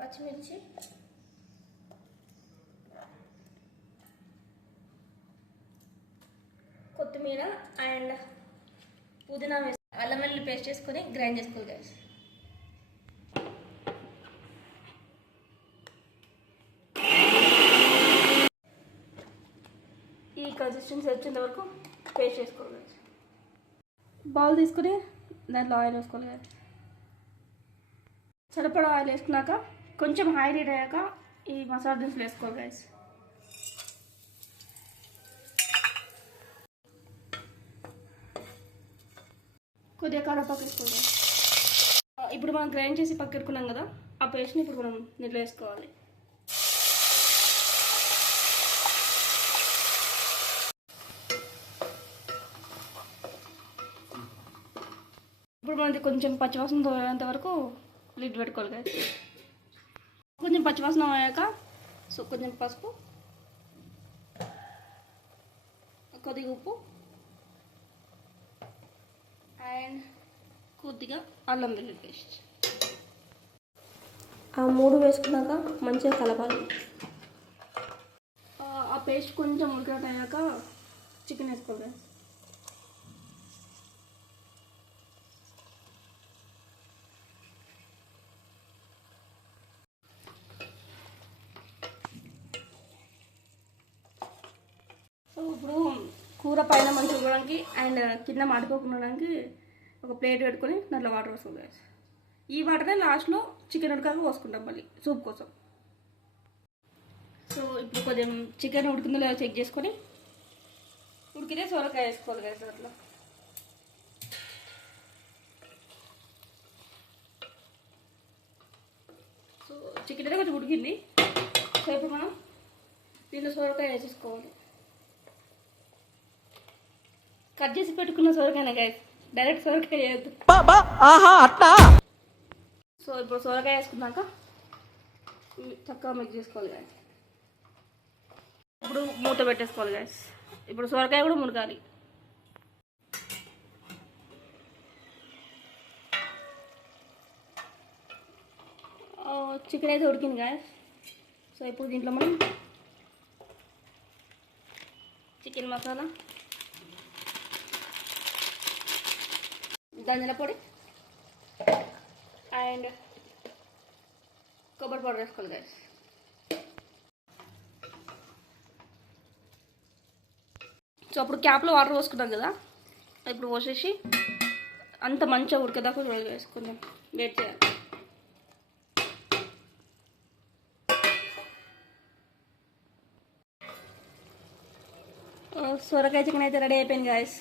పచ్చిమిర్చి, కొత్తిమీర అండ్ పుదీనా వేసి అల్లం వెల్లుల్లి పేస్ట్ చేసుకొని గ్రైండ్ చేసుకోవాలి గైస్. ఈ కన్సిస్టెన్సీ వచ్చేంత వరకు పేస్ట్ చేసుకోవాలి గైస్. బౌల్ తీసుకొని దాంట్లో ఆయిల్ వేసుకోవాలి గైస్. సరిపడా ఆయిల్ వేసుకున్నాక కొంచెం ఆయిల్ హీట్ అయ్యాక ఈ మసాలా దినుసులు వేసుకోవాలి గైస్. కొద్దిగా కరివేపాకు వేసుకోవాలి గైస్. ఇప్పుడు మనం గ్రైండ్ చేసి పక్కెట్టుకున్నాం కదా, ఆ పేస్ట్ని ఇప్పుడు మనం నీళ్ళు వేసుకోవాలి. ఇప్పుడు మనది కొంచెం పచ్చివాసన పోయేంత వరకు లిడ్ పెట్టుకోవాలి గైస్. కొంచెం పచ్చివాసన అయ్యాక కొంచెం పసుపు, కొద్దిగా ఉప్పు అండ్ కొద్దిగా అల్లం వెల్లుల్లి పేస్ట్, ఆ మూడు వేసుకున్నాక మంచిగా కలపాలి. ఆ పేస్ట్ కొంచెం ఉడికినట్టు అయ్యాక చికెన్ వేసుకోవాలి. సో ఇప్పుడు కూర పైన మంచిగా ఉడకడానికి అండ్ కింద మాడిపోకుండా ఉండడానికి ఒక ప్లేట్ పెట్టుకొని దాంట్లో వాటర్ పోసుకోవాలి. ఈ వాటరే లాస్ట్లో చికెన్ ఉడకాక పోసుకుంటాం మళ్ళీ సూప్ కోసం. సో ఇప్పుడు కొంచెం చికెన్ ఉడికిందో లేదో చెక్ చేసుకొని ఉడికితే సొరకాయ వేసుకోవాలి కదా దాంట్లో. సో చికెన్ అయితే కొంచెం ఉడికింది. సో ఇప్పుడు మనం దీంట్లో సొరకాయ వేసేసుకోవాలి. కట్ చేసి పెట్టుకున్న సొరకాయ గైస్, డైరెక్ట్ సొరకాయ వేయద్దు. సో ఇప్పుడు సొరకాయ వేసుకున్నాక చక్కగా మిక్స్ చేసుకోవాలి గైస్. ఇప్పుడు మూత పెట్టేసుకోవాలి గైస్. ఇప్పుడు సొరకాయ కూడా మునగాలి. చికెన్ అయితే ఉడికింది గైస్. సో ఇప్పుడు దీంట్లో మనం చికెన్ మసాలా, ధనియాల పొడి అండ్ కొబ్బరి పౌడర్ వేసుకోవాలి గైస్. సో అప్పుడు క్యాప్లో వాటర్ పోసుకున్నాం కదా, ఇప్పుడు పోసేసి అంత మంచిగా ఉడికేదాకా వేసుకుందాం, వెయిట్ చేయాలి. సొరకాయ చికెన్ అయితే రెడీ అయిపోయింది గైస్.